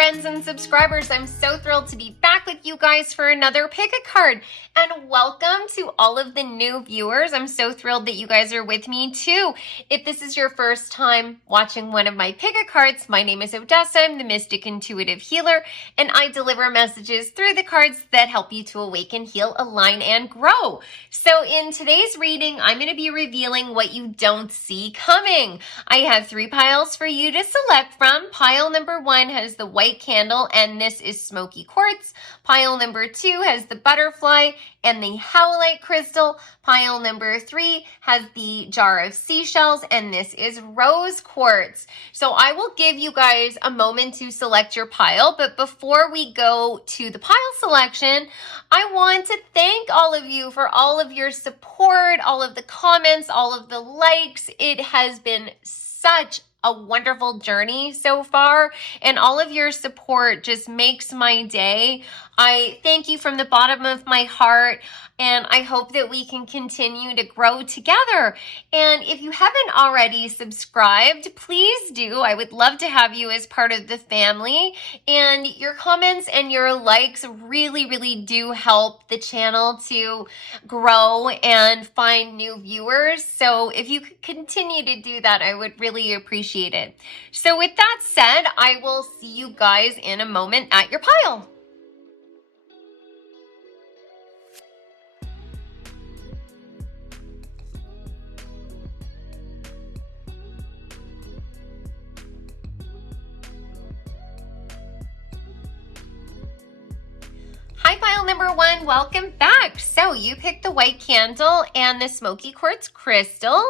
friends and subscribers. I'm so thrilled to be back with you guys for another pick a card. And welcome to all of the new viewers. I'm so thrilled that you guys are with me too. If this is your first time watching one of my pick a cards, my name is Odessa. I'm the Mystic Intuitive Healer, and I deliver messages through the cards that help you to awaken, heal, align, and grow. So in today's reading, I'm going to be revealing what you don't see coming. I have 3 piles for you to select from. Pile number 1 has the white candle, and this is smoky quartz. Pile number 2 has the butterfly and the howlite crystal. Pile number 3 has the jar of seashells, and this is rose quartz. So I will give you guys a moment to select your pile, but before we go to the pile selection, I want to thank all of you for all of your support, all of the comments, all of the likes. It has been such a wonderful journey so far, and all of your support just makes my day. I thank you from the bottom of my heart, and I hope that we can continue to grow together. And if you haven't already subscribed, please do. I would love to have you as part of the family, and your comments and your likes really do help the channel to grow and find new viewers. So if you could continue to do that, I would really appreciate it. So with that said, I will see you guys in a moment at your pile. Hi, pile number 1, welcome back. So you picked the white candle and the smoky quartz crystal.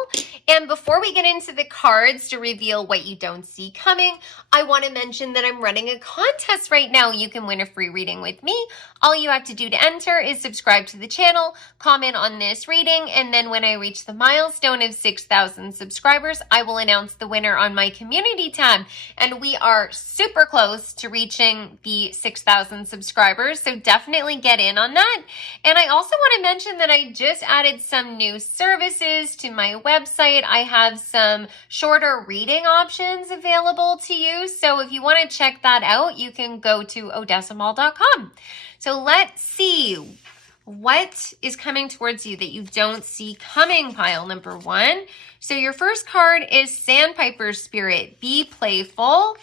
And before we get into the cards to reveal what you don't see coming, I want to mention that I'm running a contest right now. You can win a free reading with me. All you have to do to enter is subscribe to the channel, comment on this reading, and then when I reach the milestone of 6,000 subscribers, I will announce the winner on my community tab. And we are super close to reaching the 6,000 subscribers, so definitely get in on that. And I also want to mention that I just added some new services to my website. I have some shorter reading options available to you. So if you want to check that out, you can go to odessamall.com. So let's see what is coming towards you that you don't see coming, pile number 1. So your first card is Sandpiper Spirit. Be playful,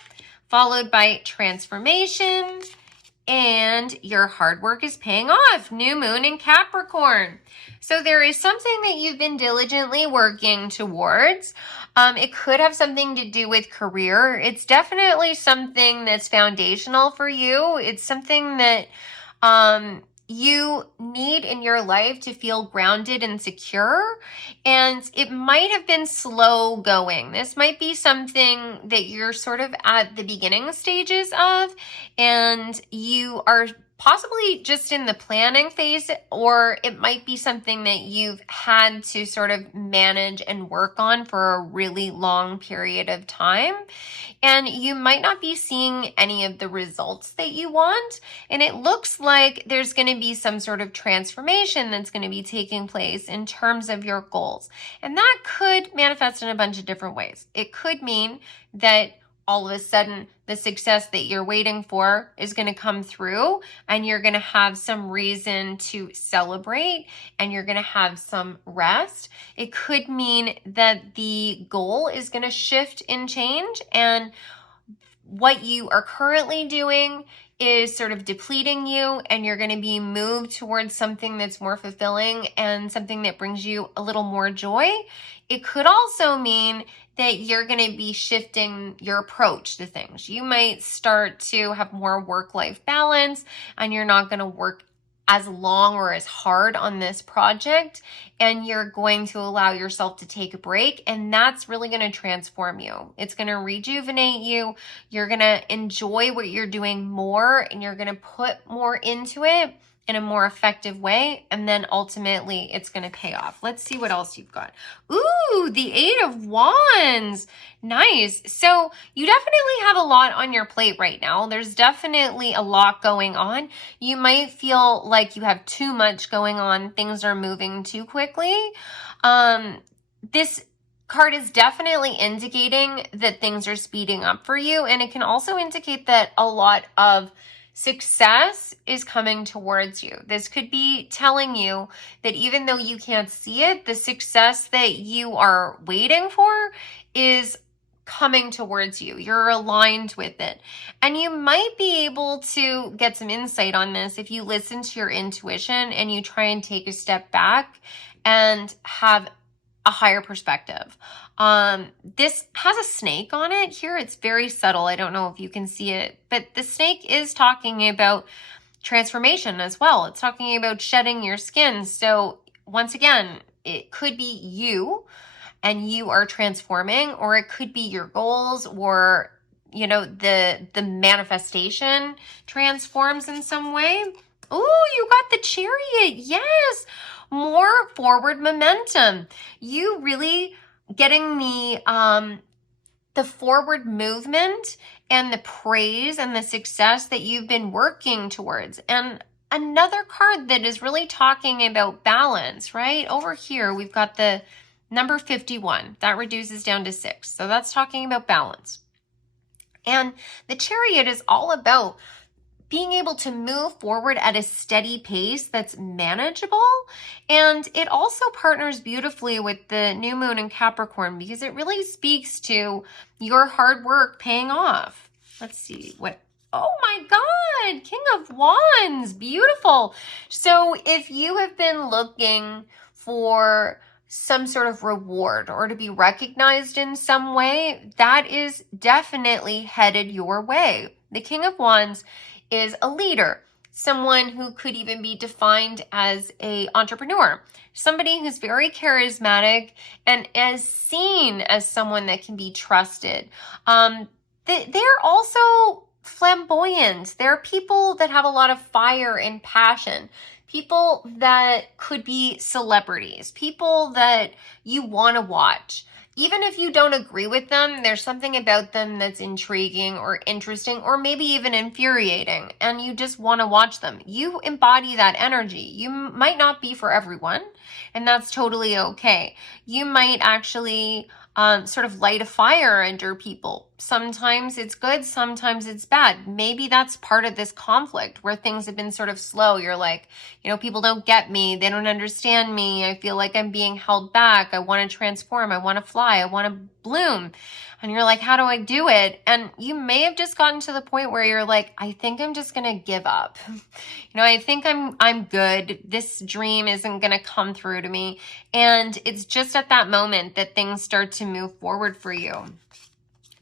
followed by transformation, and your hard work is paying off. New moon in Capricorn. So there is something that you've been diligently working towards. It could have something to do with career. It's definitely something that's foundational for you. It's something that you need in your life to feel grounded and secure. And it might have been slow going. This might be something that you're sort of at the beginning stages of, and you are possibly just in the planning phase, or it might be something that you've had to sort of manage and work on for a really long period of time. And you might not be seeing any of the results that you want. And it looks like there's going to be some sort of transformation that's going to be taking place in terms of your goals. And that could manifest in a bunch of different ways. It could mean that all of a sudden the success that you're waiting for is going to come through, and you're going to have some reason to celebrate, and you're going to have some rest. It could mean that the goal is going to shift and change, and what you are currently doing is sort of depleting you, and you're going to be moved towards something that's more fulfilling and something that brings you a little more joy. It could also mean that you're going to be shifting your approach to things. You might start to have more work-life balance, and you're not going to work as long or as hard on this project, and you're going to allow yourself to take a break, and that's really going to transform you. It's going to rejuvenate you. You're going to enjoy what you're doing more, and you're going to put more into it in a more effective way, and then ultimately it's going to pay off. Let's see what else you've got. Ooh, the 8 of Wands. Nice. So you definitely have a lot on your plate right now. There's definitely a lot going on. You might feel like you have too much going on. Things are moving too quickly. This card is definitely indicating that things are speeding up for you. And it can also indicate that a lot of success is coming towards you. This could be telling you that even though you can't see it, the success that you are waiting for is coming towards you. You're aligned with it. And you might be able to get some insight on this if you listen to your intuition and you try and take a step back and have a higher perspective. This has a snake on it here. It's very subtle. I don't know if you can see it, but the snake is talking about transformation as well. It's talking about shedding your skin. So once again, it could be you and you are transforming, or it could be your goals, or the manifestation transforms in some way. Oh, you got the chariot. Yes. More forward momentum. You really getting the forward movement and the praise and the success that you've been working towards. And another card that is really talking about balance, right? Over here, we've got the number 51. That reduces down to 6. So that's talking about balance. And the chariot is all about being able to move forward at a steady pace that's manageable. And it also partners beautifully with the new moon in Capricorn because it really speaks to your hard work paying off. Let's see what. Oh my God, King of Wands, beautiful. So if you have been looking for some sort of reward or to be recognized in some way, that is definitely headed your way. The King of Wands is a leader, someone who could even be defined as an entrepreneur, somebody who's very charismatic and is seen as someone that can be trusted. They're also flamboyant. They're people that have a lot of fire and passion. People that could be celebrities, people that you want to watch. Even if you don't agree with them, there's something about them that's intriguing or interesting or maybe even infuriating, and you just want to watch them. You embody that energy. You might not be for everyone, and that's totally okay. You might actually sort of light a fire under people. Sometimes it's good, sometimes it's bad. Maybe that's part of this conflict where things have been sort of slow. You're like, people don't get me. They don't understand me. I feel like I'm being held back. I want to transform. I want to fly. I want to bloom. And you're like, how do I do it? And you may have just gotten to the point where you're like, I think I'm just going to give up. I think I'm good. This dream isn't going to come through to me. And it's just at that moment that things start to move forward for you.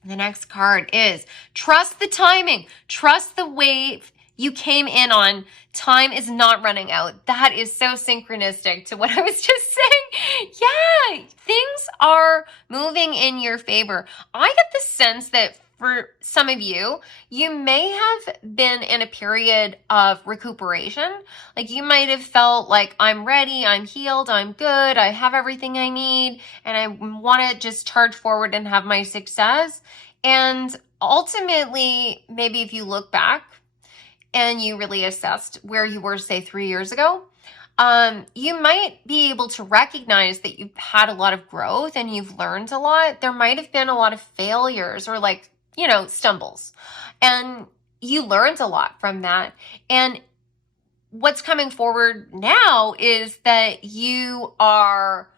The next card is trust the timing. Trust the wave you came in on. Time is not running out. That is so synchronistic to what I was just saying. Yeah, things are moving in your favor. I get the sense that for some of you, you may have been in a period of recuperation. Like you might have felt like I'm ready, I'm healed, I'm good, I have everything I need, and I want to just charge forward and have my success. And ultimately, maybe if you look back and you really assessed where you were, say, 3 years ago, you might be able to recognize that you've had a lot of growth and you've learned a lot. There might have been a lot of failures or stumbles, and you learned a lot from that. And what's coming forward now is that you are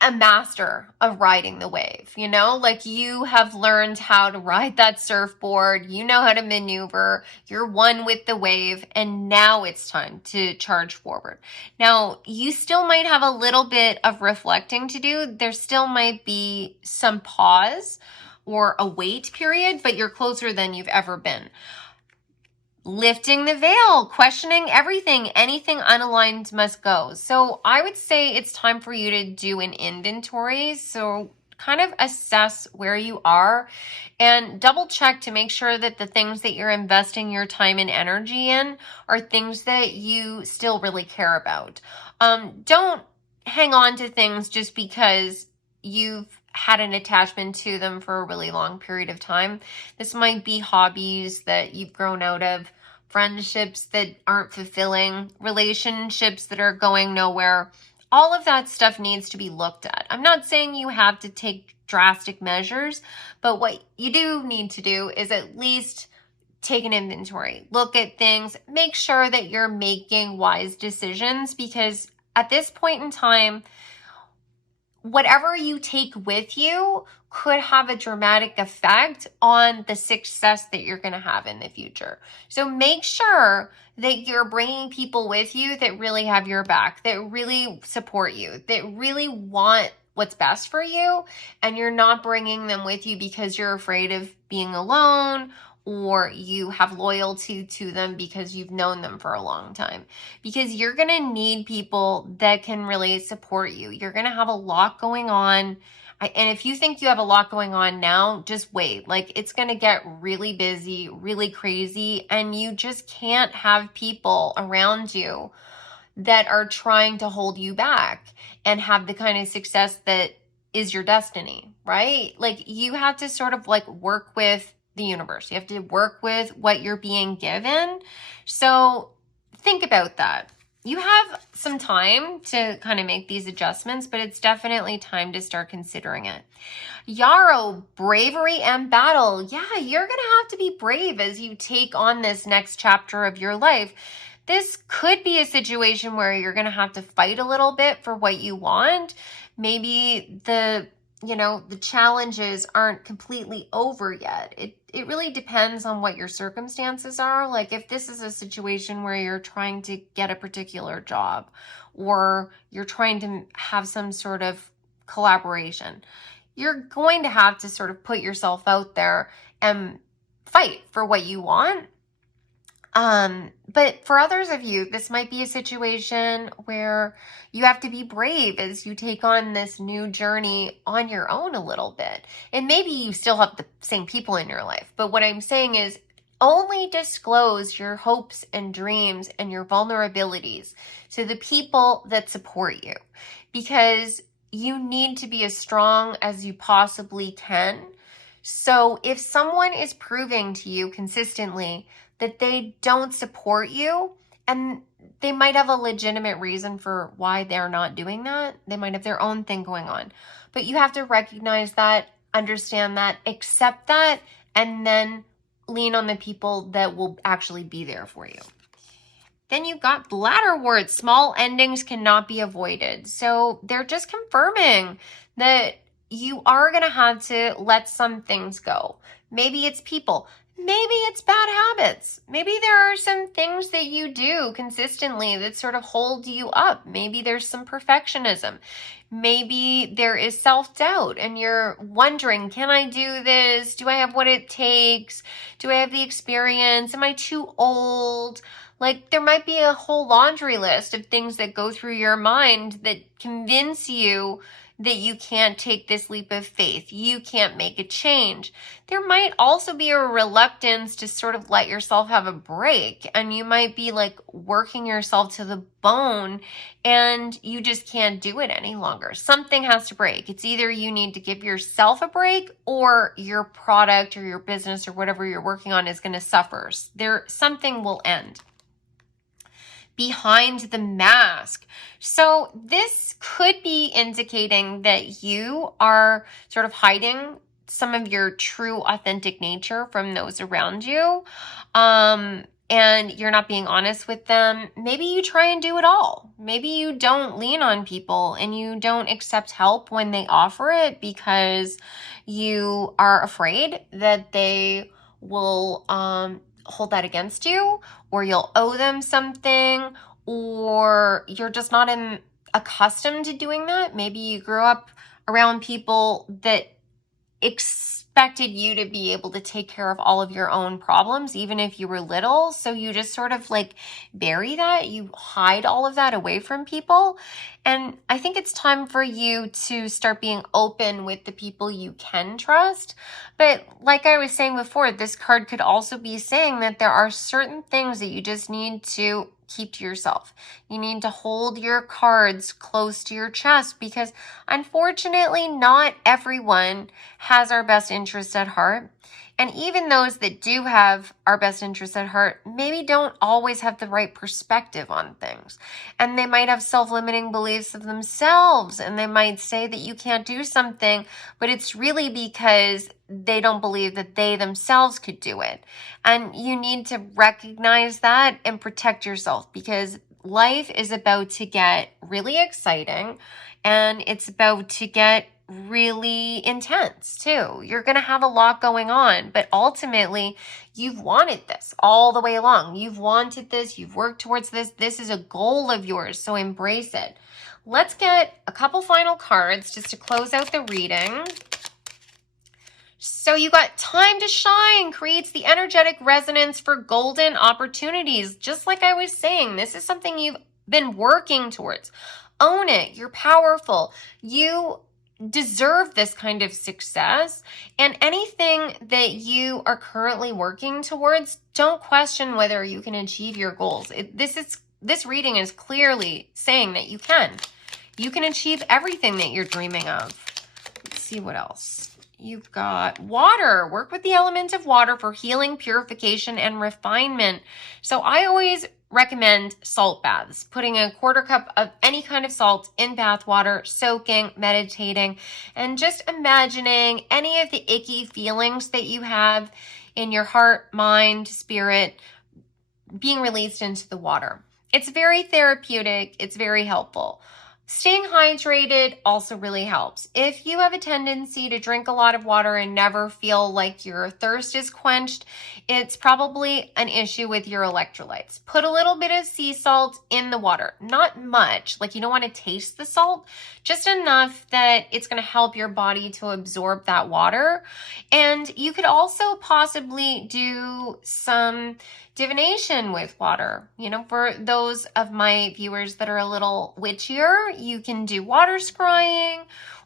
a master of riding the wave, like you have learned how to ride that surfboard, how to maneuver, you're one with the wave, and now it's time to charge forward. Now, you still might have a little bit of reflecting to do. There still might be some pause or a wait period, but you're closer than you've ever been. Lifting the veil, questioning everything, anything unaligned must go. So I would say it's time for you to do an inventory. So kind of assess where you are and double check to make sure that the things that you're investing your time and energy in are things that you still really care about. Don't hang on to things just because you've had an attachment to them for a really long period of time. This might be hobbies that you've grown out of, friendships that aren't fulfilling, relationships that are going nowhere. All of that stuff needs to be looked at. I'm not saying you have to take drastic measures, but what you do need to do is at least take an inventory, look at things, make sure that you're making wise decisions, because at this point in time, whatever you take with you could have a dramatic effect on the success that you're going to have in the future. So make sure that you're bringing people with you that really have your back, that really support you, that really want what's best for you, and you're not bringing them with you because you're afraid of being alone, or you have loyalty to them because you've known them for a long time. Because you're going to need people that can really support you. You're going to have a lot going on. And if you think you have a lot going on now, just wait. Like, it's going to get really busy, really crazy, and you just can't have people around you that are trying to hold you back and have the kind of success that is your destiny, right? Like, you have to sort of like work with the universe. You have to work with what you're being given. So think about that. You have some time to kind of make these adjustments, but it's definitely time to start considering it. Yarrow, bravery and battle. Yeah, you're going to have to be brave as you take on this next chapter of your life. This could be a situation where you're going to have to fight a little bit for what you want. Maybe the challenges aren't completely over yet. It really depends on what your circumstances are. Like, if this is a situation where you're trying to get a particular job, or you're trying to have some sort of collaboration, you're going to have to sort of put yourself out there and fight for what you want. But for others of you, this might be a situation where you have to be brave as you take on this new journey on your own a little bit. And maybe you still have the same people in your life, but what I'm saying is only disclose your hopes and dreams and your vulnerabilities to the people that support you, because you need to be as strong as you possibly can. So if someone is proving to you consistently that they don't support you, and they might have a legitimate reason for why they're not doing that. They might have their own thing going on. But you have to recognize that, understand that, accept that, and then lean on the people that will actually be there for you. Then you've got bladderwort. Small endings cannot be avoided. So they're just confirming that you are going to have to let some things go. Maybe it's people. Maybe it's bad habits. Maybe there are some things that you do consistently that sort of hold you up. Maybe there's some perfectionism. Maybe there is self-doubt and you're wondering, can I do this? Do I have what it takes? Do I have the experience? Am I too old? Like, there might be a whole laundry list of things that go through your mind that convince you that you can't take this leap of faith. You can't make a change. There might also be a reluctance to sort of let yourself have a break, and you might be like working yourself to the bone and you just can't do it any longer. Something has to break. It's either you need to give yourself a break, or your product or your business or whatever you're working on is going to suffer. Something will end. Behind the mask. So this could be indicating that you are sort of hiding some of your true authentic nature from those around you. And you're not being honest with them. Maybe you try and do it all. Maybe you don't lean on people and you don't accept help when they offer it because you are afraid that they will hold that against you, or you'll owe them something, or you're just not accustomed to doing that. Maybe you grew up around people that expected you to be able to take care of all of your own problems, even if you were little. So you just sort of like bury that, you hide all of that away from people. And I think it's time for you to start being open with the people you can trust. But like I was saying before, this card could also be saying that there are certain things that you just need to keep to yourself. You need to hold your cards close to your chest, because unfortunately not everyone has our best interests at heart. And even those that do have our best interests at heart maybe don't always have the right perspective on things. And they might have self-limiting beliefs of themselves, and they might say that you can't do something, but it's really because they don't believe that they themselves could do it. And you need to recognize that and protect yourself, because life is about to get really exciting, and it's about to get really intense too. You're going to have a lot going on, but ultimately you've wanted this all the way along. You've wanted this, you've worked towards this. This is a goal of yours, so embrace it. Let's get a couple final cards just to close out the reading. So you got time to shine creates the energetic resonance for golden opportunities. Just like I was saying, this is something you've been working towards. Own it. You're powerful. You deserve this kind of success, and anything that you are currently working towards, don't question whether you can achieve your goals. This reading is clearly saying that you can achieve everything that you're dreaming of. Let's see what else. You've got water. Work with the element of water for healing, purification, and refinement. So I always recommend salt baths, putting a 1/4 cup of any kind of salt in bath water, soaking, meditating, and just imagining any of the icky feelings that you have in your heart, mind, spirit being released into the water. It's very therapeutic. It's very helpful. Staying hydrated also really helps. If you have a tendency to drink a lot of water and never feel like your thirst is quenched, it's probably an issue with your electrolytes. Put a little bit of sea salt in the water. Not much, like you don't want to taste the salt, just enough that it's going to help your body to absorb that water. And you could also possibly do some divination with water. You know, for those of my viewers that are a little witchier, you can do water scrying,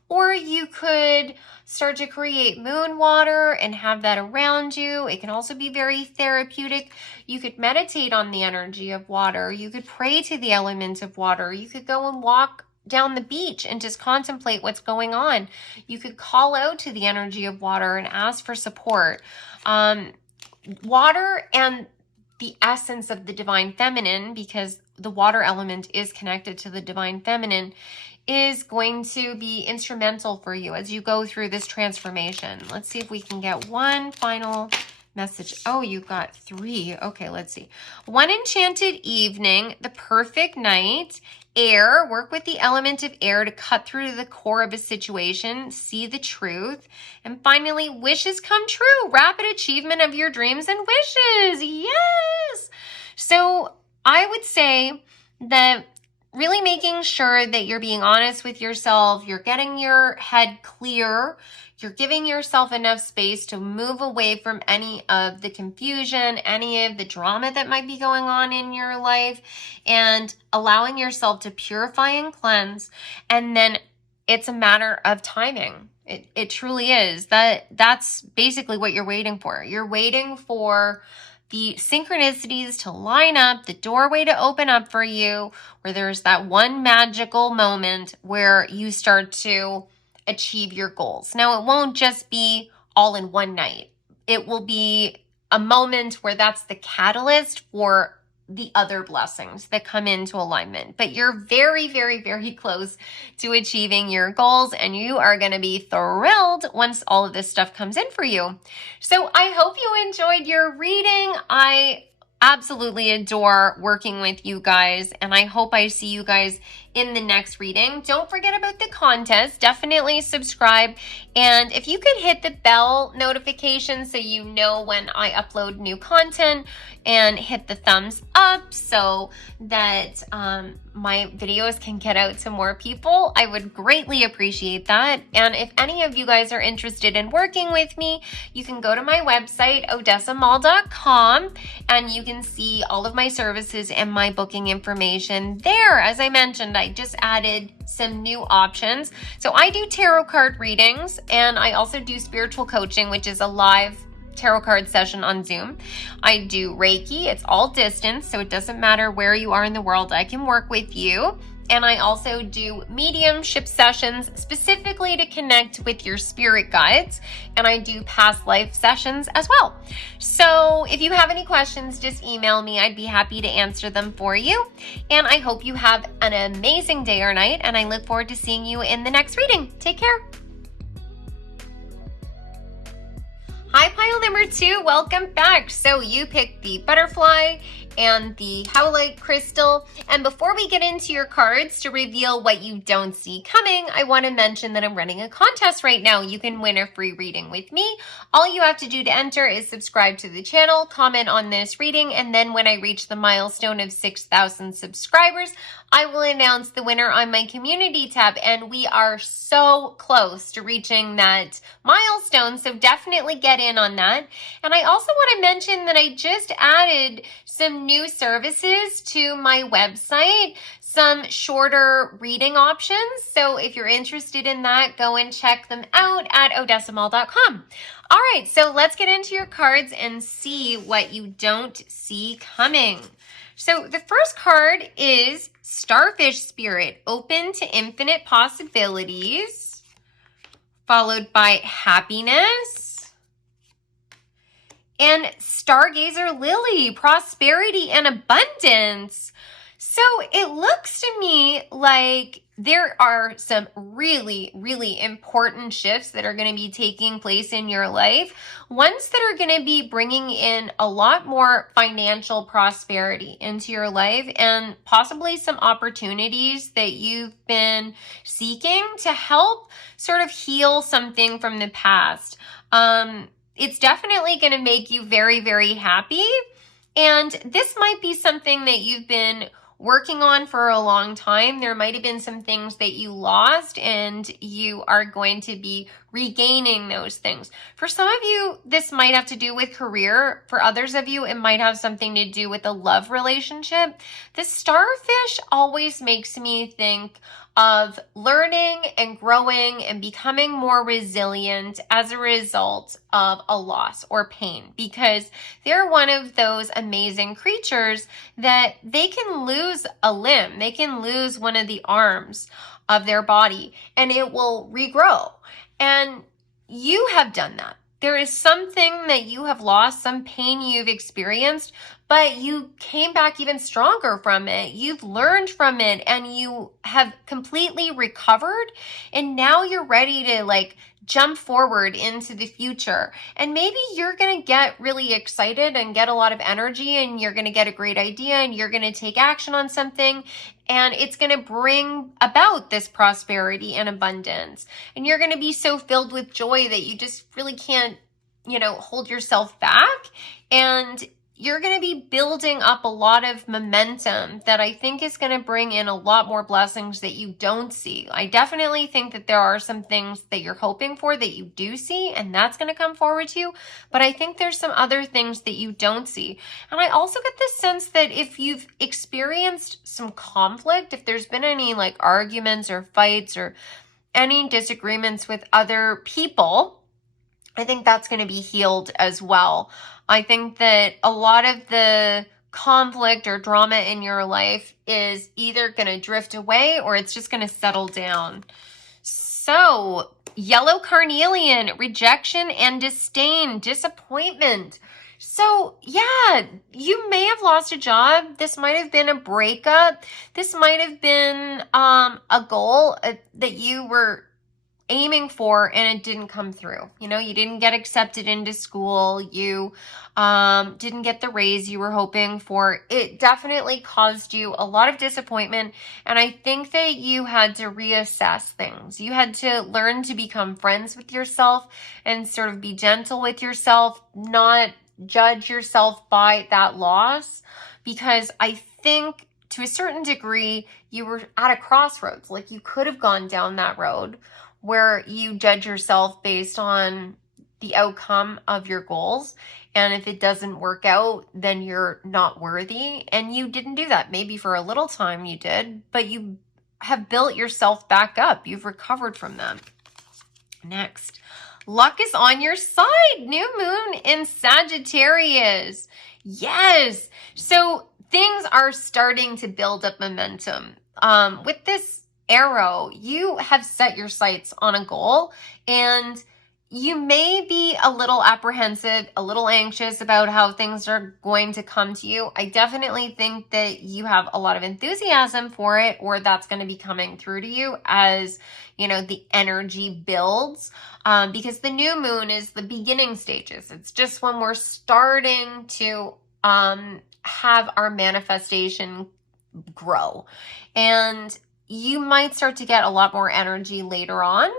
or you could start to create moon water and have that around you. It can also be very therapeutic. You could meditate on the energy of water. You could pray to the element of water. You could go and walk down the beach and just contemplate what's going on. You could call out to the energy of water and ask for support. Water and the essence of the divine feminine, because the water element is connected to the divine feminine, is going to be instrumental for you as you go through this transformation. Let's see if we can get one final message. Oh, you got 3. Okay, let's see. One enchanted evening, the perfect night. Air, work with the element of air to cut through to the core of a situation, see the truth. And finally, wishes come true, rapid achievement of your dreams and wishes. Yes! So I would say that really making sure that you're being honest with yourself, you're getting your head clear, you're giving yourself enough space to move away from any of the confusion, any of the drama that might be going on in your life, and allowing yourself to purify and cleanse. And then it's a matter of timing. It truly is. That's basically what you're waiting for. You're waiting for the synchronicities to line up, the doorway to open up for you, where there's that one magical moment where you start to achieve your goals. Now, it won't just be all in one night. It will be a moment where that's the catalyst for the other blessings that come into alignment. But you're very, very, very close to achieving your goals, and you are going to be thrilled once all of this stuff comes in for you. So I hope you enjoyed your reading. I absolutely adore working with you guys, and I hope I see you guys in the next reading. Don't forget about the contest. Definitely subscribe, and if you could hit the bell notification so you know when I upload new content, and hit the thumbs up so that my videos can get out to more people, I would greatly appreciate that. And if any of you guys are interested in working with me, you can go to my website, odessamall.com, and you can see all of my services and my booking information there. As I mentioned, I just added some new options. So I do tarot card readings, and I also do spiritual coaching, which is a live tarot card session on Zoom. I do Reiki. It's all distance, so it doesn't matter where you are in the world. I can work with you. and I also do mediumship sessions specifically to connect with your spirit guides, and I do past life sessions as well. So if you have any questions, just email me. I'd be happy to answer them for you. And I hope you have an amazing day or night, and I look forward to seeing you in the next reading. Take care. Hi, pile number 2. Welcome back. So you picked the butterfly and the howlite crystal. And before we get into your cards to reveal what you don't see coming, I want to mention that I'm running a contest right now. You can win a free reading with me. All you have to do to enter is subscribe to the channel, comment on this reading, and then when I reach the milestone of 6,000 subscribers, I will announce the winner on my community tab, and we are so close to reaching that milestone, so definitely get in on that. And I also want to mention that I just added some new services to my website, some shorter reading options. So if you're interested in that, go and check them out at odessamall.com. All right, so let's get into your cards and see what you don't see coming. So the first card is Starfish Spirit, open to infinite possibilities, followed by happiness, and Stargazer Lily, prosperity and abundance. So it looks to me like there are some really, really important shifts that are going to be taking place in your life. Ones that are going to be bringing in a lot more financial prosperity into your life, and possibly some opportunities that you've been seeking to help sort of heal something from the past. It's definitely going to make you very, very happy. And this might be something that you've been working on for a long time. There might have been some things that you lost, and you are going to be regaining those things. For some of you, this might have to do with career. For others of you, it might have something to do with a love relationship. The starfish always makes me think of learning and growing and becoming more resilient as a result of a loss or pain, because they're one of those amazing creatures that they can lose a limb, they can lose one of the arms of their body, and it will regrow. And you have done that. There is something that you have lost, some pain you've experienced, but you came back even stronger from it. You've learned from it, and you have completely recovered. And now you're ready to jump forward into the future. And maybe you're going to get really excited and get a lot of energy, and you're going to get a great idea, and you're going to take action on something, and it's going to bring about this prosperity and abundance. And you're going to be so filled with joy that you just really can't, hold yourself back. And you're going to be building up a lot of momentum that I think is going to bring in a lot more blessings that you don't see. I definitely think that there are some things that you're hoping for that you do see, and that's going to come forward to you. But I think there's some other things that you don't see. And I also get this sense that if you've experienced some conflict, if there's been any arguments or fights or any disagreements with other people, I think that's going to be healed as well. I think that a lot of the conflict or drama in your life is either going to drift away or it's just going to settle down. So, yellow carnelian, rejection and disdain, disappointment. So, yeah, you may have lost a job. This might have been a breakup. This might have been a goal that you were aiming for, and it didn't come through. You didn't get accepted into school. You didn't get the raise you were hoping for. It definitely caused you a lot of disappointment. And I think that you had to reassess things. You had to learn to become friends with yourself and sort of be gentle with yourself, not judge yourself by that loss. Because I think to a certain degree, you were at a crossroads. You could have gone down that road where you judge yourself based on the outcome of your goals. And if it doesn't work out, then you're not worthy. And you didn't do that. Maybe for a little time you did, but you have built yourself back up. You've recovered from that. Next, luck is on your side. New moon in Sagittarius. Yes. So things are starting to build up momentum. with this arrow, you have set your sights on a goal, and you may be a little apprehensive, a little anxious about how things are going to come to you. I definitely think that you have a lot of enthusiasm for it, or that's going to be coming through to you as, the energy builds. Because the new moon is the beginning stages. It's just when we're starting to have our manifestation grow. And you might start to get a lot more energy later on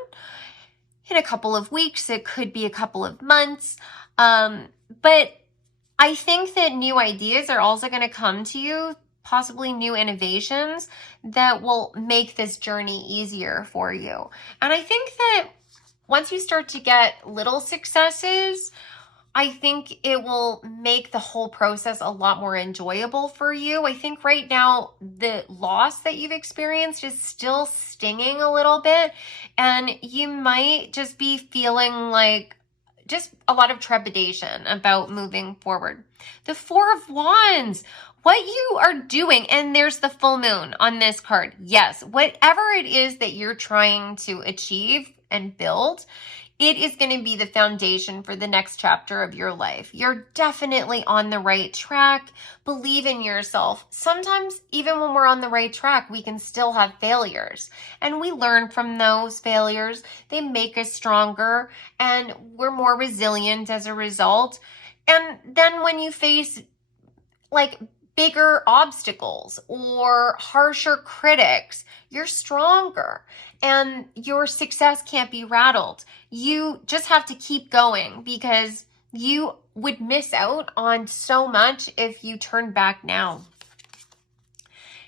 in a couple of weeks. It could be a couple of months. But I think that new ideas are also going to come to you, possibly new innovations that will make this journey easier for you. And I think that once you start to get little successes, I think it will make the whole process a lot more enjoyable for you. I think right now the loss that you've experienced is still stinging a little bit, and you might just be feeling like just a lot of trepidation about moving forward. The Four of Wands, what you are doing, and there's the full moon on this card. Yes, whatever it is that you're trying to achieve and build, it is going to be the foundation for the next chapter of your life. You're definitely on the right track. Believe in yourself. Sometimes, even when we're on the right track, we can still have failures. And we learn from those failures. They make us stronger, and we're more resilient as a result. And then when you face like bigger obstacles or harsher critics, you're stronger, and your success can't be rattled. You just have to keep going, because you would miss out on so much if you turn back now.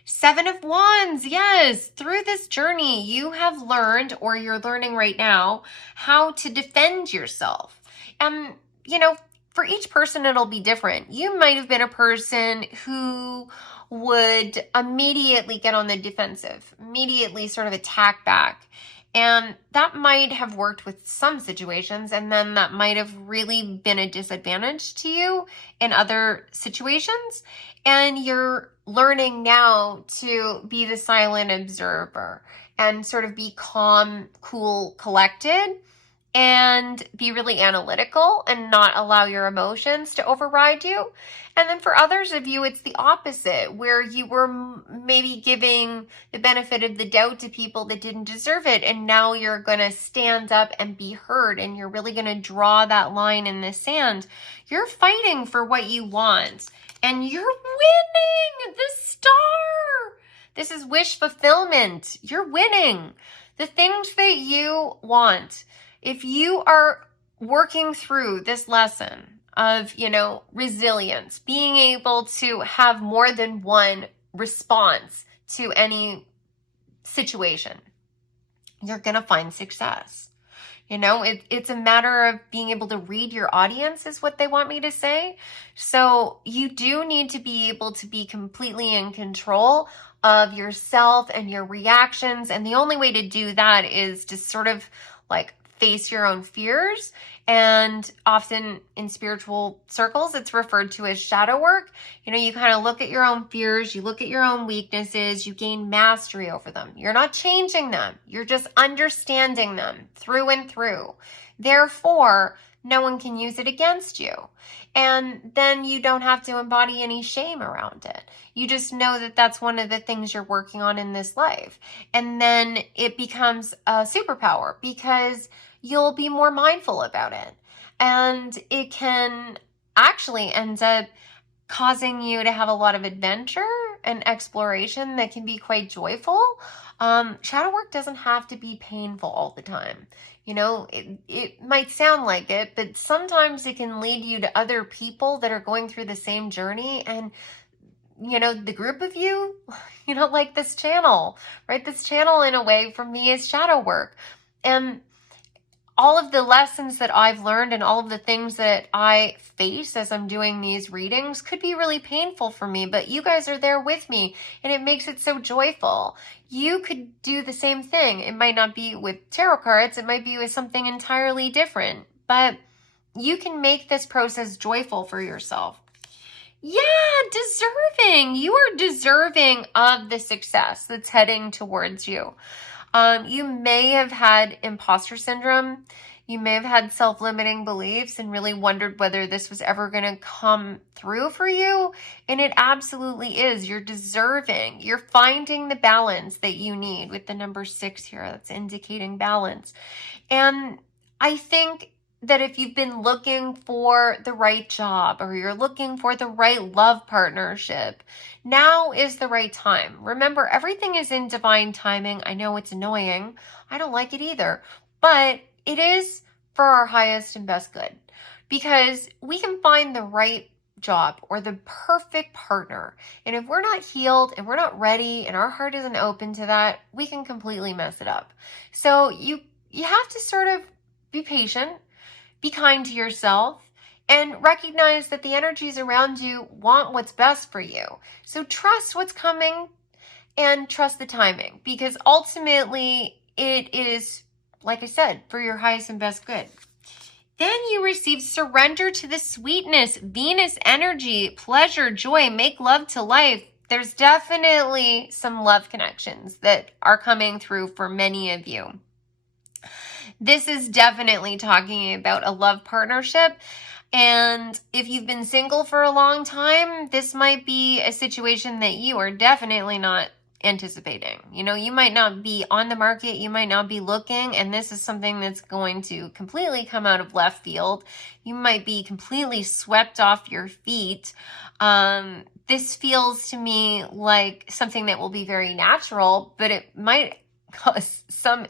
Seven of Wands, yes. Through this journey, you have learned, or you're learning right now, how to defend yourself. And, for each person, it'll be different. You might have been a person who would immediately get on the defensive, immediately sort of attack back. And that might have worked with some situations, and then that might have really been a disadvantage to you in other situations. And you're learning now to be the silent observer and sort of be calm, cool, collected, and be really analytical and not allow your emotions to override you. And then for others of you, it's the opposite, where you were maybe giving the benefit of the doubt to people that didn't deserve it. And now you're going to stand up and be heard, and you're really going to draw that line in the sand. You're fighting for what you want, and you're winning the star. This is wish fulfillment. You're winning the things that you want. If you are working through this lesson of, resilience, being able to have more than one response to any situation, you're going to find success. It's a matter of being able to read your audience, is what they want me to say. So you do need to be able to be completely in control of yourself and your reactions. And the only way to do that is to sort of face your own fears. And often in spiritual circles, it's referred to as shadow work. You kind of look at your own fears, you look at your own weaknesses, you gain mastery over them. You're not changing them. You're just understanding them through and through. Therefore, no one can use it against you. And then you don't have to embody any shame around it. You just know that that's one of the things you're working on in this life. And then it becomes a superpower, because you'll be more mindful about it. And it can actually end up causing you to have a lot of adventure and exploration that can be quite joyful. Shadow work doesn't have to be painful all the time. It might sound like it, but sometimes it can lead you to other people that are going through the same journey. And, the group of you, like this channel, right? This channel, in a way, for me, is shadow work. And all of the lessons that I've learned and all of the things that I face as I'm doing these readings could be really painful for me, but you guys are there with me, and it makes it so joyful. You could do the same thing. It might not be with tarot cards. It might be with something entirely different, but you can make this process joyful for yourself. Yeah, deserving. You are deserving of the success that's heading towards you. You may have had imposter syndrome. You may have had self-limiting beliefs and really wondered whether this was ever going to come through for you. And it absolutely is. You're deserving. You're finding the balance that you need with the number 6 here. That's indicating balance. And I think that if you've been looking for the right job or you're looking for the right love partnership, now is the right time. Remember, everything is in divine timing. I know it's annoying. I don't like it either, but it is for our highest and best good, because we can find the right job or the perfect partner. And if we're not healed and we're not ready and our heart isn't open to that, we can completely mess it up. So you have to sort of be patient, be kind to yourself, and recognize that the energies around you want what's best for you. So trust what's coming and trust the timing, because ultimately it is, like I said, for your highest and best good. Then you receive surrender to the sweetness, Venus energy, pleasure, joy, make love to life. There's definitely some love connections that are coming through for many of you. This is definitely talking about a love partnership. And if you've been single for a long time, this might be a situation that you are definitely not anticipating. You know, you might not be on the market, you might not be looking, and this is something that's going to completely come out of left field. You might be completely swept off your feet. This feels to me like something that will be very natural, but it might cause some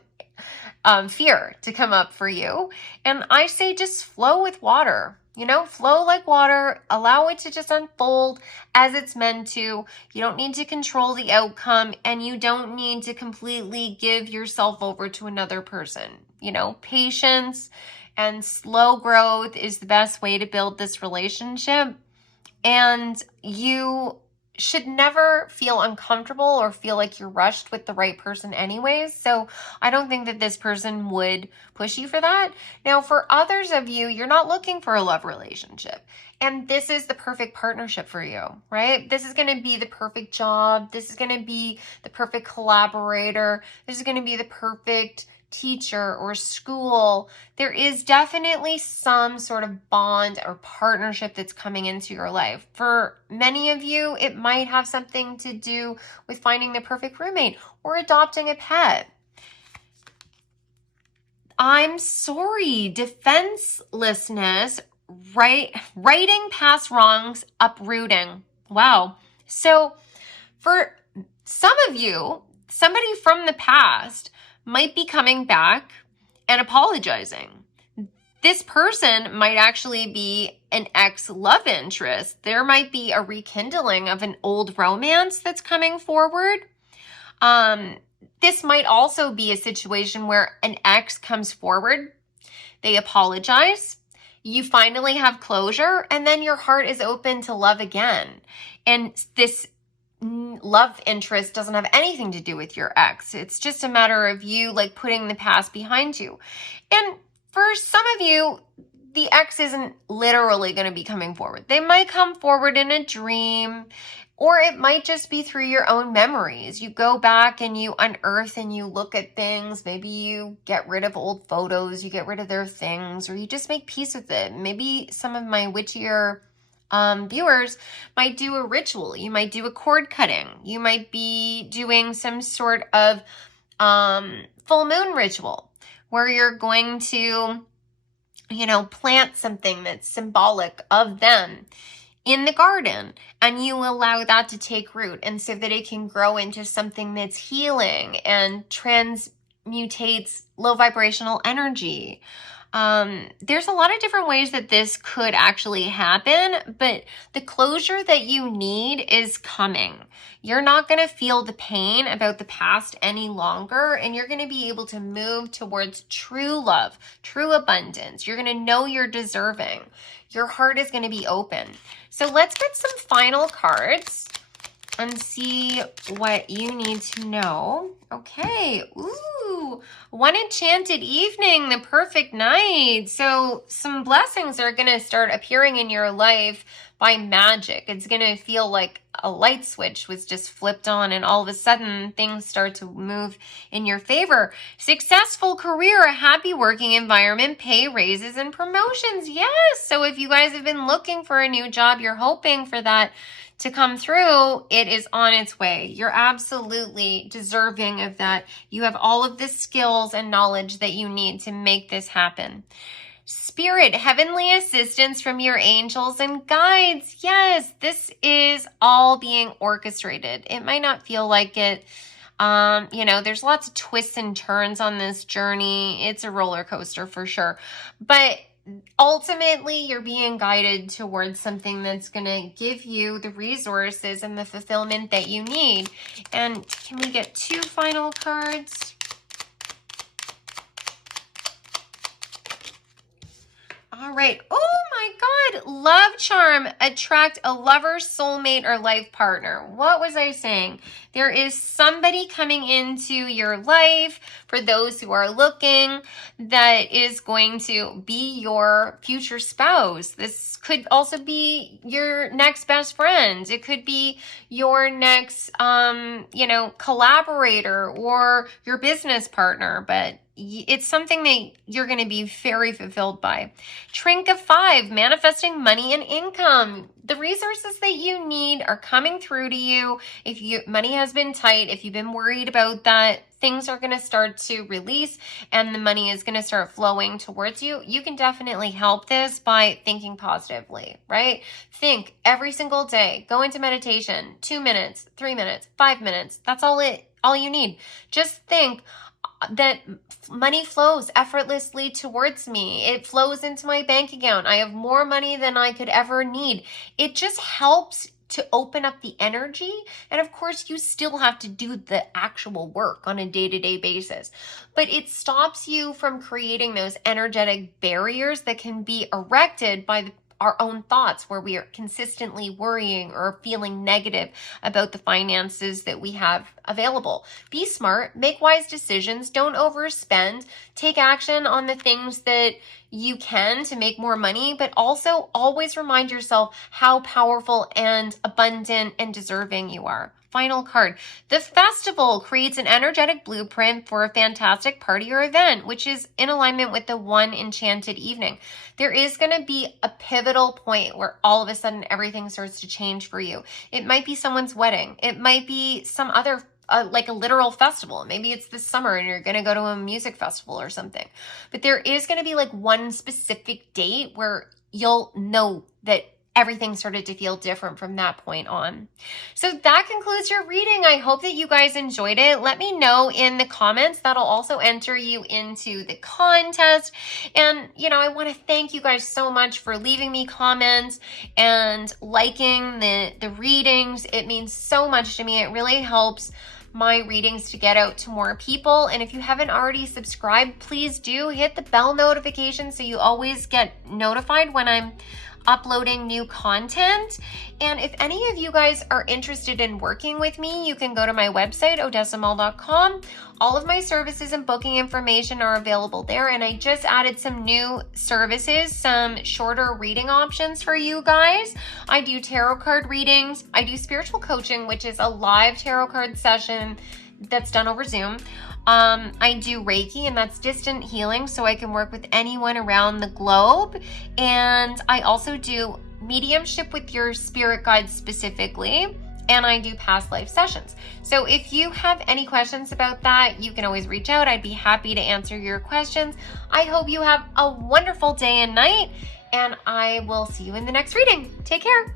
fear to come up for you. And I say just flow with water. You know, flow like water, allow it to just unfold as it's meant to. You don't need to control the outcome, and you don't need to completely give yourself over to another person. You know, patience and slow growth is the best way to build this relationship. And you should never feel uncomfortable or feel like you're rushed with the right person anyways. So I don't think that this person would push you for that. Now, for others of you, you're not looking for a love relationship. And this is the perfect partnership for you, right? This is going to be the perfect job. This is going to be the perfect collaborator. This is going to be the perfect teacher or school. There is definitely some sort of bond or partnership that's coming into your life. For many of you, it might have something to do with finding the perfect roommate or adopting a pet. I'm sorry, defenselessness, righting past wrongs, uprooting. Wow. So for some of you, somebody from the past might be coming back and apologizing. This person might actually be an ex-love interest. There might be a rekindling of an old romance that's coming forward. This might also be a situation where an ex comes forward, they apologize, you finally have closure, and then your heart is open to love again. And this love interest doesn't have anything to do with your ex. It's just a matter of you like putting the past behind you. And for some of you, the ex isn't literally going to be coming forward. They might come forward in a dream, or it might just be through your own memories. You go back and you unearth and you look at things. Maybe you get rid of old photos, you get rid of their things, or you just make peace with it. Maybe some of my witchier viewers might do a ritual. You might do a cord cutting. You might be doing some sort of full moon ritual where you're going to, you know, plant something that's symbolic of them in the garden, and you allow that to take root, and so that it can grow into something that's healing and transmutates low vibrational energy. There's a lot of different ways that this could actually happen, but the closure that you need is coming. You're not going to feel the pain about the past any longer, and you're going to be able to move towards true love, true abundance. You're going to know you're deserving. Your heart is going to be open. So let's get some final cards and see what you need to know. Okay. Ooh, One enchanted evening, the perfect night. So some blessings are going to start appearing in your life by magic. It's going to feel like a light switch was just flipped on and all of a sudden things start to move in your favor. Successful career, a happy working environment, pay raises and promotions. Yes. So if you guys have been looking for a new job, you're hoping for that to come through, it is on its way. You're absolutely deserving of that. You have all of the skills and knowledge that you need to make this happen. Spirit, heavenly assistance from your angels and guides. Yes, this is all being orchestrated. It might not feel like it. There's lots of twists and turns on this journey. It's a roller coaster for sure. But ultimately, you're being guided towards something that's going to give you the resources and the fulfillment that you need. And can we get 2 final cards? All right. Oh my God. Love charm. Attract a lover, soulmate, or life partner. What was I saying? There is somebody coming into your life, for those who are looking, that is going to be your future spouse. This could also be your next best friend. It could be your next, collaborator or your business partner, but it's something that you're going to be very fulfilled by. Trink of 5, manifesting money and income. The resources that you need are coming through to you. If money has been tight, if you've been worried about that, things are going to start to release and the money is going to start flowing towards you. You can definitely help this by thinking positively, right? Think every single day. Go into meditation, 2 minutes, 3 minutes, 5 minutes. That's all you need. Just think that money flows effortlessly towards me. It flows into my bank account. I have more money than I could ever need. It just helps to open up the energy. And of course, you still have to do the actual work on a day-to-day basis. But it stops you from creating those energetic barriers that can be erected by our own thoughts, where we are consistently worrying or feeling negative about the finances that we have available. Be smart, make wise decisions, don't overspend, take action on the things that you can to make more money, but also always remind yourself how powerful and abundant and deserving you are. Final card. The festival creates an energetic blueprint for a fantastic party or event, which is in alignment with the one enchanted evening. There is going to be a pivotal point where all of a sudden everything starts to change for you. It might be someone's wedding. It might be some other like a literal festival. Maybe it's this summer and you're going to go to a music festival or something. But there is going to be like one specific date where you'll know that everything started to feel different from that point on. So that concludes your reading. I hope that you guys enjoyed it. Let me know in the comments. That'll also enter you into the contest. And, I want to thank you guys so much for leaving me comments and liking the readings. It means so much to me. It really helps my readings to get out to more people. And if you haven't already subscribed, please do hit the bell notification so you always get notified when I'm uploading new content. And if any of you guys are interested in working with me, you can go to my website, odessamall.com. All of my services and booking information are available there. And I just added some new services, some shorter reading options for you guys. I do tarot card readings. I do spiritual coaching, which is a live tarot card session that's done over Zoom. I do Reiki, and that's distant healing, so I can work with anyone around the globe. And I also do mediumship with your spirit guides specifically, and I do past life sessions. So if you have any questions about that, you can always reach out. I'd be happy to answer your questions. I hope you have a wonderful day and night, and I will see you in the next reading. Take care.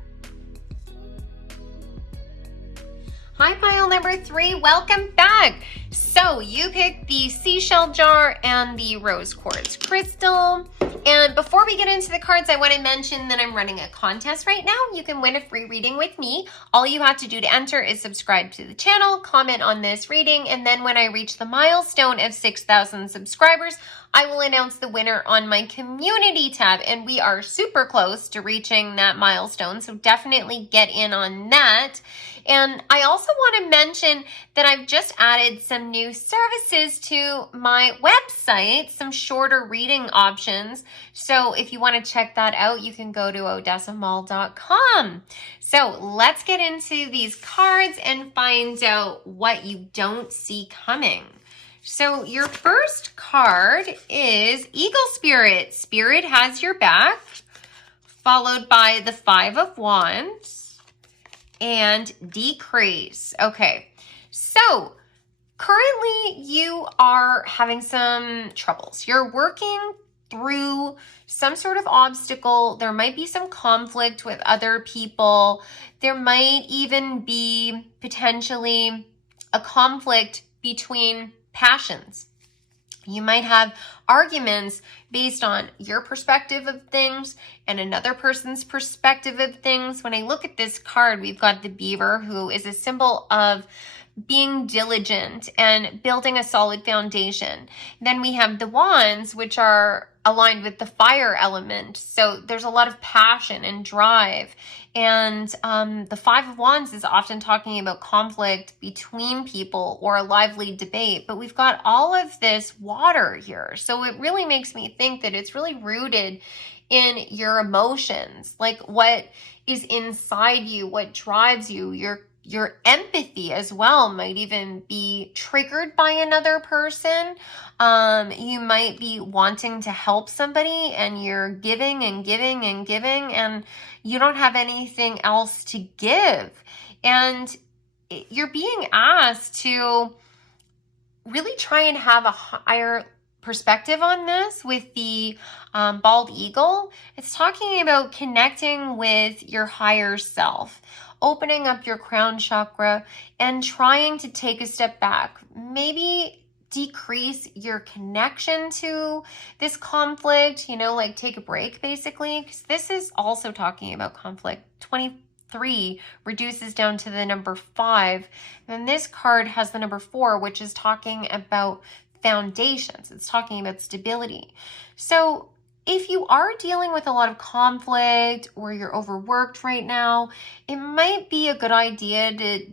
Hi, pile number 3, welcome back. So you picked the seashell jar and the rose quartz crystal. And before we get into the cards, I want to mention that I'm running a contest right now. You can win a free reading with me. All you have to do to enter is subscribe to the channel, comment on this reading, and then when I reach the milestone of 6,000 subscribers, I will announce the winner on my community tab. And we are super close to reaching that milestone, so definitely get in on that. And I also want to mention that I've just added some some new services to my website, some shorter reading options. So if you want to check that out, you can go to odessamall.com. So let's get into these cards and find out what you don't see coming. So your first card is Eagle Spirit. Spirit has your back, followed by the Five of Wands and Decrease. Okay, so currently you are having some troubles. You're working through some sort of obstacle. There might be some conflict with other people. There might even be potentially a conflict between passions. You might have arguments based on your perspective of things and another person's perspective of things. When I look at this card, we've got the beaver, who is a symbol of being diligent and building a solid foundation. Then we have the wands, which are aligned with the fire element. So there's a lot of passion and drive. And the Five of Wands is often talking about conflict between people or a lively debate. But we've got all of this water here. So it really makes me think that it's really rooted in your emotions, like what is inside you, what drives you, your empathy as well might even be triggered by another person. You might be wanting to help somebody and you're giving and giving and giving and you don't have anything else to give. And you're being asked to really try and have a higher perspective on this with the bald eagle. It's talking about connecting with your higher self, opening up your crown chakra and trying to take a step back. Maybe decrease your connection to this conflict, like take a break basically, because this is also talking about conflict. 23 reduces down to the number 5. And this card has the number 4, which is talking about foundations. It's talking about stability. So if you are dealing with a lot of conflict or you're overworked right now, it might be a good idea to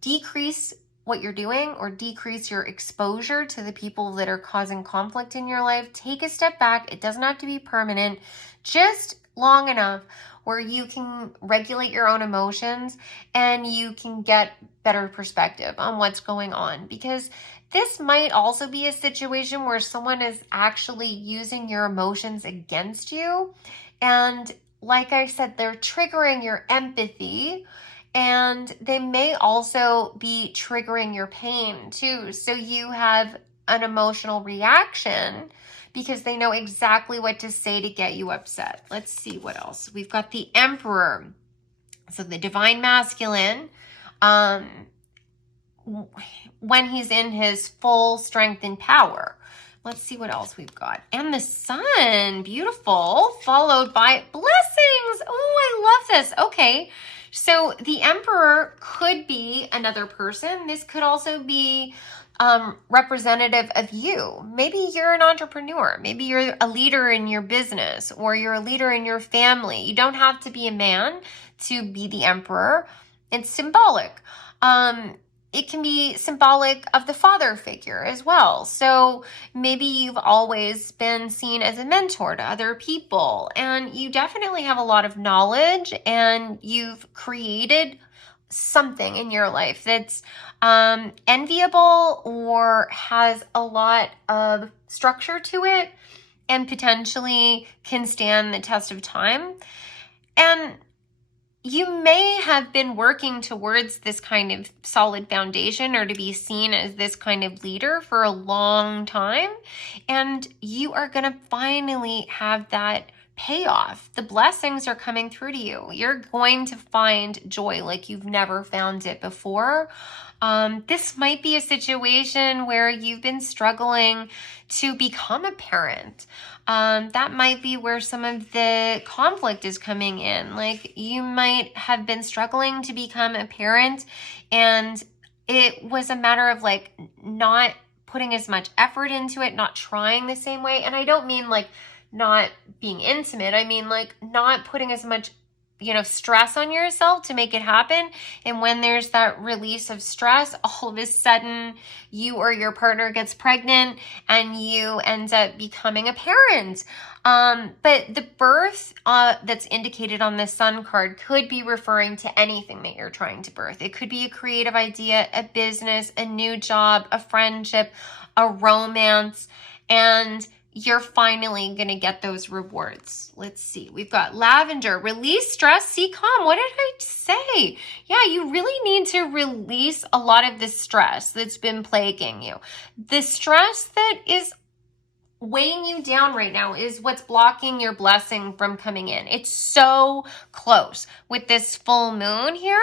decrease what you're doing or decrease your exposure to the people that are causing conflict in your life. Take a step back. It doesn't have to be permanent, just long enough where you can regulate your own emotions and you can get better perspective on what's going on. Because this might also be a situation where someone is actually using your emotions against you. And like I said, they're triggering your empathy and they may also be triggering your pain too. So you have an emotional reaction because they know exactly what to say to get you upset. Let's see what else. We've got the Emperor. So the divine masculine, when he's in his full strength and power. Let's see what else we've got. And the Sun, beautiful, followed by blessings. Oh, I love this. Okay, so the Emperor could be another person. This could also be representative of you. Maybe you're an entrepreneur. Maybe you're a leader in your business or you're a leader in your family. You don't have to be a man to be the Emperor. It's symbolic. It can be symbolic of the father figure as well. So maybe you've always been seen as a mentor to other people and you definitely have a lot of knowledge and you've created something in your life that's enviable or has a lot of structure to it and potentially can stand the test of time. And you may have been working towards this kind of solid foundation or to be seen as this kind of leader for a long time. And you are going to finally have that payoff. The blessings are coming through to you. You're going to find joy like you've never found it before. This might be a situation where you've been struggling to become a parent. That might be where some of the conflict is coming in. Like you might have been struggling to become a parent and it was a matter of like not putting as much effort into it, not trying the same way. And I don't mean like not being intimate. I mean like not putting as much stress on yourself to make it happen. And when there's that release of stress, all of a sudden you or your partner gets pregnant and you end up becoming a parent. But the birth that's indicated on the sun card could be referring to anything that you're trying to birth. It could be a creative idea, a business, a new job, a friendship, a romance, and you're finally going to get those rewards. Let's see. We've got lavender, release stress, see calm. What did I say? Yeah, you really need to release a lot of the stress that's been plaguing you. The stress that is weighing you down right now is what's blocking your blessing from coming in. It's so close with this full moon here,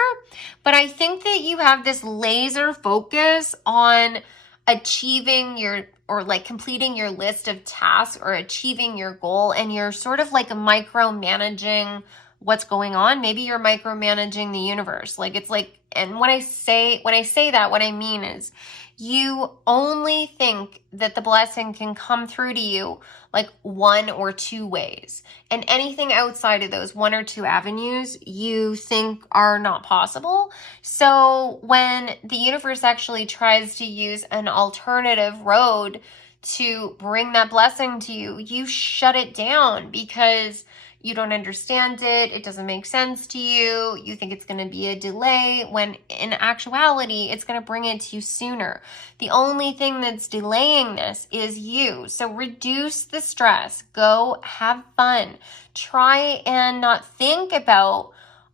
but I think that you have this laser focus on achieving completing your list of tasks or achieving your goal, and you're sort of like micromanaging what's going on. Maybe you're micromanaging the universe. And when I say that, what I mean is you only think that the blessing can come through to you like one or two ways. And anything outside of those one or two avenues you think are not possible. So when the universe actually tries to use an alternative road to bring that blessing to you, you shut it down because you don't understand it. It doesn't make sense to you. You think it's going to be a delay when in actuality, it's going to bring it to you sooner. The only thing that's delaying this is you. So reduce the stress. Go have fun. Try and not think about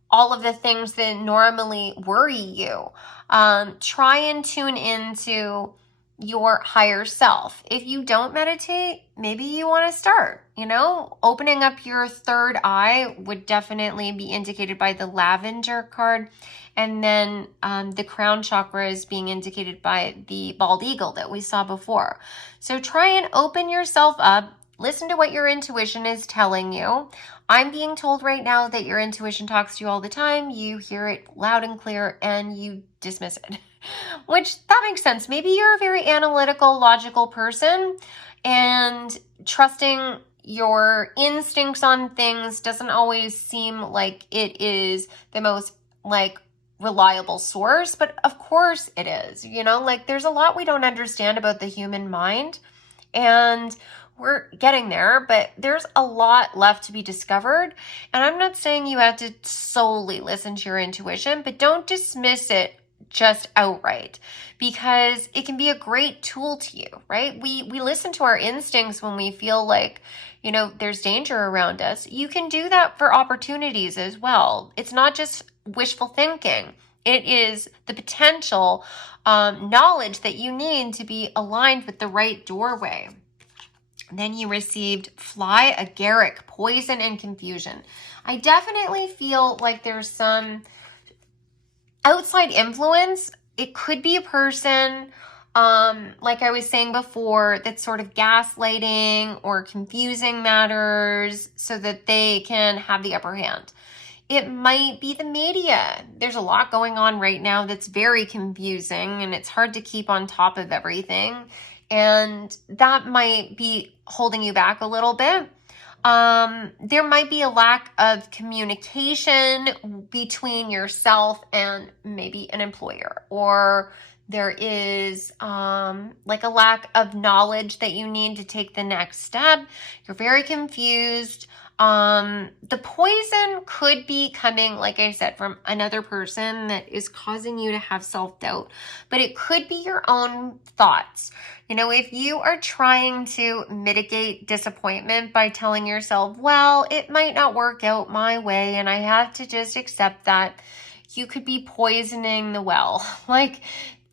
all of the things that normally worry you. Try and tune into your higher self. If you don't meditate, maybe you want to start, opening up your third eye would definitely be indicated by the lavender card. And then the crown chakra is being indicated by the bald eagle that we saw before. So try and open yourself up. Listen to what your intuition is telling you. I'm being told right now that your intuition talks to you all the time. You hear it loud and clear and you dismiss it. Which, that makes sense. Maybe you're a very analytical, logical person, and trusting your instincts on things doesn't always seem like it is the most reliable source, but of course it is. There's a lot we don't understand about the human mind, and we're getting there, but there's a lot left to be discovered. And I'm not saying you have to solely listen to your intuition, but don't dismiss it just outright, because it can be a great tool to you, right? We listen to our instincts when we feel like, there's danger around us. You can do that for opportunities as well. It's not just wishful thinking. It is the potential knowledge that you need to be aligned with the right doorway. Then you received fly, agaric, poison, and confusion. I definitely feel like there's some outside influence. It could be a person, like I was saying before, that's sort of gaslighting or confusing matters so that they can have the upper hand. It might be the media. There's a lot going on right now that's very confusing, and it's hard to keep on top of everything. And that might be holding you back a little bit. There might be a lack of communication between yourself and maybe an employer, or there is a lack of knowledge that you need to take the next step. You're very confused. The poison could be coming, like I said, from another person that is causing you to have self-doubt, but it could be your own thoughts. If you are trying to mitigate disappointment by telling yourself, well, it might not work out my way and I have to just accept that, you could be poisoning the well.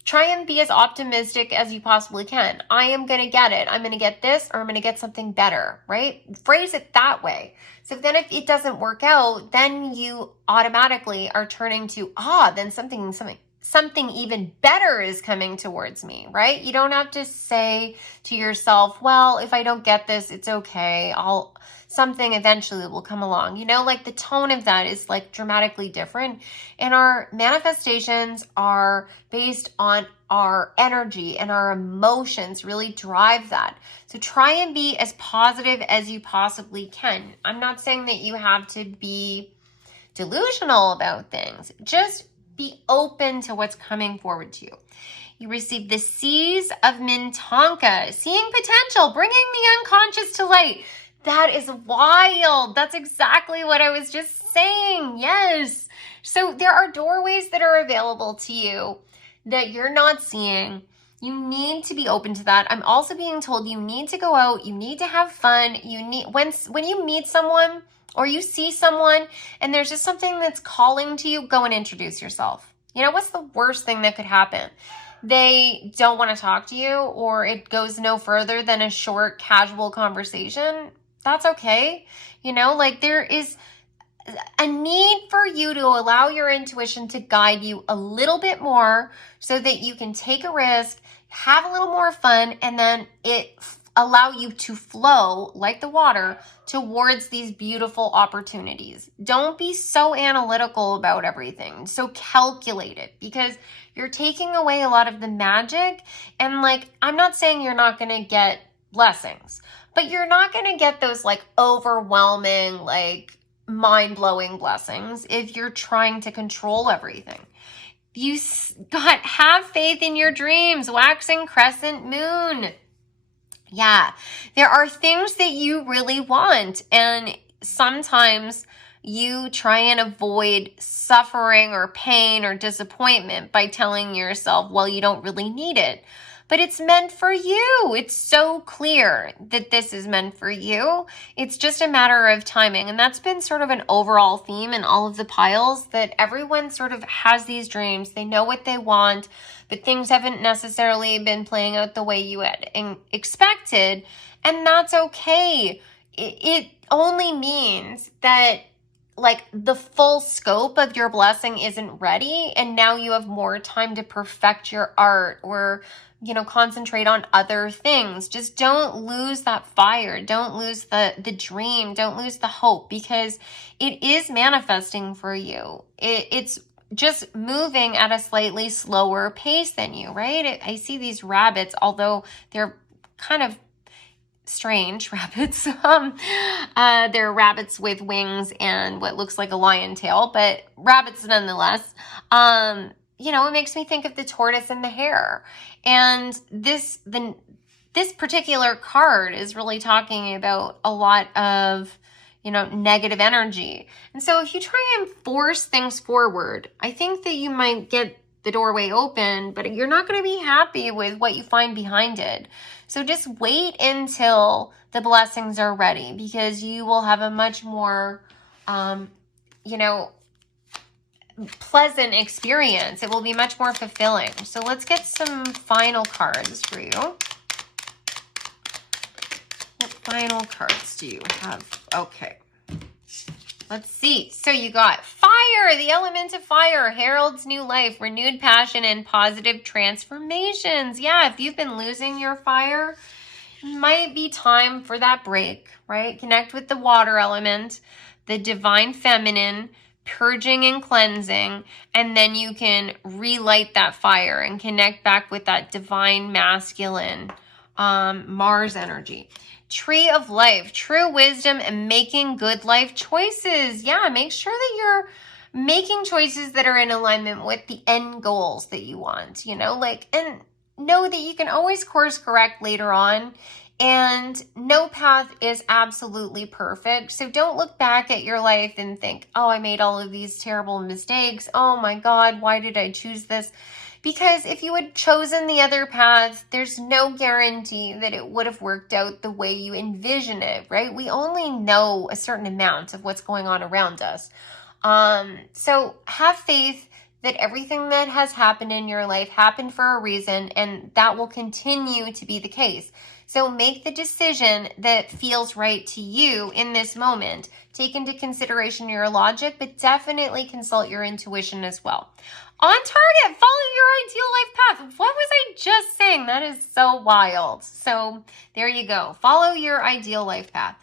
Try and be as optimistic as you possibly can. I am going to get it. I'm going to get this, or I'm going to get something better, right? Phrase it that way. So then if it doesn't work out, then you automatically are turning to, then something even better is coming towards me, right? You don't have to say to yourself, well, if I don't get this, it's okay. Something eventually will come along. The tone of that is dramatically different. And our manifestations are based on our energy, and our emotions really drive that. So try and be as positive as you possibly can. I'm not saying that you have to be delusional about things. Just be open to what's coming forward to you. You receive the Seas of Mintonka, seeing potential, bringing the unconscious to light. That is wild. That's exactly what I was just saying. Yes. So there are doorways that are available to you that you're not seeing. You need to be open to that. I'm also being told you need to go out. You need to have fun. You need, when you meet someone or you see someone and there's just something that's calling to you, go and introduce yourself. You know, what's the worst thing that could happen? They don't want to talk to you, or it goes no further than a short, casual conversation. That's okay. You know, like there is a need for you to allow your intuition to guide you a little bit more so that you can take a risk, have a little more fun, and then allow you to flow like the water towards these beautiful opportunities. Don't be so analytical about everything, so calculated, because you're taking away a lot of the magic. And like, I'm not saying you're not going to get blessings, but you're not going to get those like overwhelming, like mind-blowing blessings if you're trying to control everything. You have faith in your dreams, waxing crescent moon. Yeah, there are things that you really want, and sometimes you try and avoid suffering or pain or disappointment by telling yourself, well, you don't really need it. But it's meant for you. It's so clear that this is meant for you. It's just a matter of timing. And that's been sort of an overall theme in all of the piles, that everyone sort of has these dreams. They know what they want, but things haven't necessarily been playing out the way you had expected. And that's okay. It only means that like the full scope of your blessing isn't ready, and now you have more time to perfect your art or, you know, concentrate on other things. Just don't lose that fire. Don't lose the dream. Don't lose the hope, because it is manifesting for you. It's just moving at a slightly slower pace than you, right? I see these rabbits, although they're kind of strange rabbits. They're rabbits with wings and what looks like a lion tail, but rabbits nonetheless. You know, it makes me think of the tortoise and the hare. And this particular card is really talking about a lot of, you know, negative energy. And so if you try and force things forward, I think that you might get the doorway open, but you're not going to be happy with what you find behind it. So just wait until the blessings are ready, because you will have a much more, you know, pleasant experience. It will be much more fulfilling. So let's get some final cards for you. What final cards do you have? Okay. Let's see. So you got fire, the element of fire, heralds new life, renewed passion, and positive transformations. Yeah, if you've been losing your fire, it might be time for that break, right? Connect with the water element, the divine feminine, purging and cleansing, and then you can relight that fire and connect back with that divine masculine, Mars energy. Tree of life, true wisdom, and making good life choices. Yeah, make sure that you're making choices that are in alignment with the end goals that you want, you know, like, and know that you can always course correct later on, and no path is absolutely perfect. So don't look back at your life and think, oh, I made all of these terrible mistakes. Oh my God, why did I choose this? Because if you had chosen the other path, there's no guarantee that it would have worked out the way you envision it, right? We only know a certain amount of what's going on around us. So have faith that everything that has happened in your life happened for a reason, and that will continue to be the case. So make the decision that feels right to you in this moment. Take into consideration your logic, but definitely consult your intuition as well. On target, follow your ideal life path. What was I just saying? That is so wild. So there you go. Follow your ideal life path.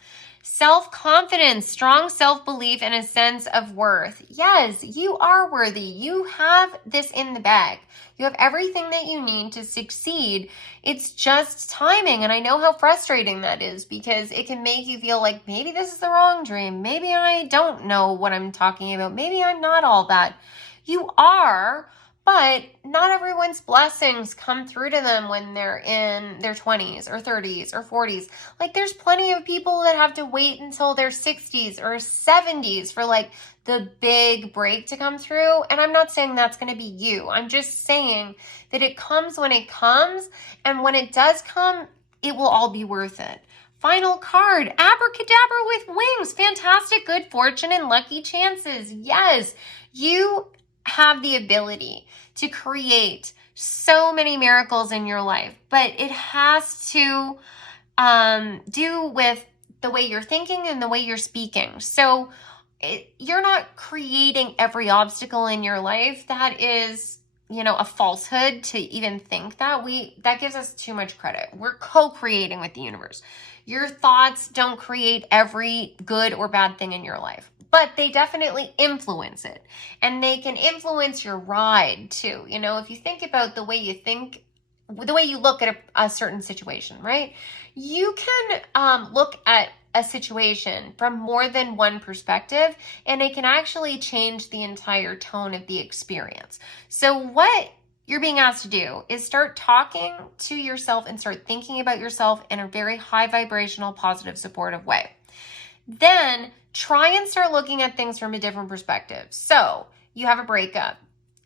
Self-confidence, strong self-belief, and a sense of worth. Yes, you are worthy. You have this in the bag. You have everything that you need to succeed. It's just timing. And I know how frustrating that is because it can make you feel like maybe this is the wrong dream. Maybe I don't know what I'm talking about. Maybe I'm not all that. You are, but not everyone's blessings come through to them when they're in their 20s or 30s or 40s. Like there's plenty of people that have to wait until their 60s or 70s for like the big break to come through. And I'm not saying that's going to be you. I'm just saying that it comes when it comes. And when it does come, it will all be worth it. Final card, abracadabra with wings. Fantastic, good fortune and lucky chances. Yes, you have the ability to create so many miracles in your life, but it has to do with the way you're thinking and the way you're speaking. So you're not creating every obstacle in your life. That is, a falsehood to even think that. That gives us too much credit. We're co-creating with the universe. Your thoughts don't create every good or bad thing in your life, but they definitely influence it. And they can influence your ride too. If you think about the way you think, the way you look at a certain situation, right? You can look at a situation from more than one perspective, and it can actually change the entire tone of the experience. So what you're being asked to do is start talking to yourself and start thinking about yourself in a very high vibrational, positive, supportive way. Then try and start looking at things from a different perspective. So you have a breakup.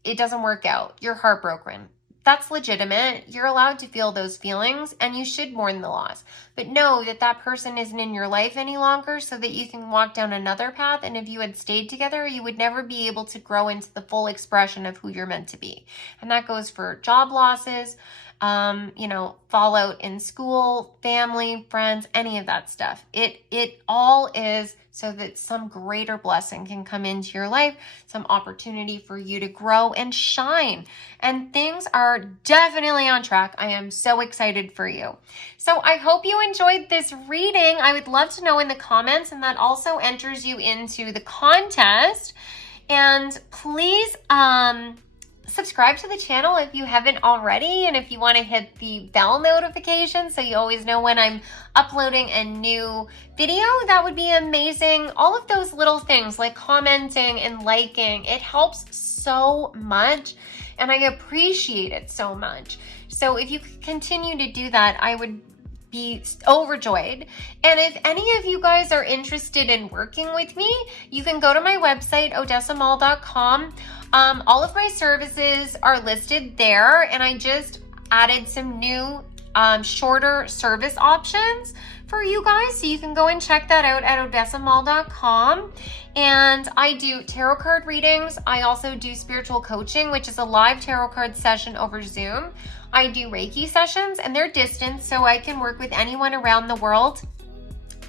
It doesn't work out. You're heartbroken. That's legitimate. You're allowed to feel those feelings and you should mourn the loss. But know that that person isn't in your life any longer so that you can walk down another path. And if you had stayed together, you would never be able to grow into the full expression of who you're meant to be. And that goes for job losses, fallout in school, family, friends, any of that stuff. It all is so that some greater blessing can come into your life, some opportunity for you to grow and shine. And things are definitely on track. I am so excited for you. So I hope you enjoyed this reading. I would love to know in the comments, and that also enters you into the contest. And please, subscribe to the channel if you haven't already, and if you want to hit the bell notification so you always know when I'm uploading a new video, that would be amazing. All of those little things like commenting and liking, it helps so much and I appreciate it so much. So if you could continue to do that, I would be overjoyed. And if any of you guys are interested in working with me, you can go to my website, odessamall.com. All of my services are listed there, and I just added some new shorter service options for you guys, so you can go and check that out at odessamall.com. And I do tarot card readings. I also do spiritual coaching, which is a live tarot card session over Zoom. I do Reiki sessions, and they're distant, so I can work with anyone around the world.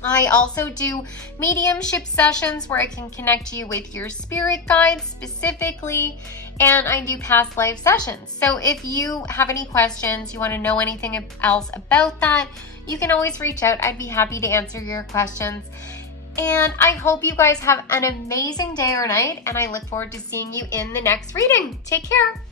I also do mediumship sessions where I can connect you with your spirit guides specifically, and I do past life sessions. So if you have any questions, you want to know anything else about that, you can always reach out. I'd be happy to answer your questions. And I hope you guys have an amazing day or night, and I look forward to seeing you in the next reading. Take care.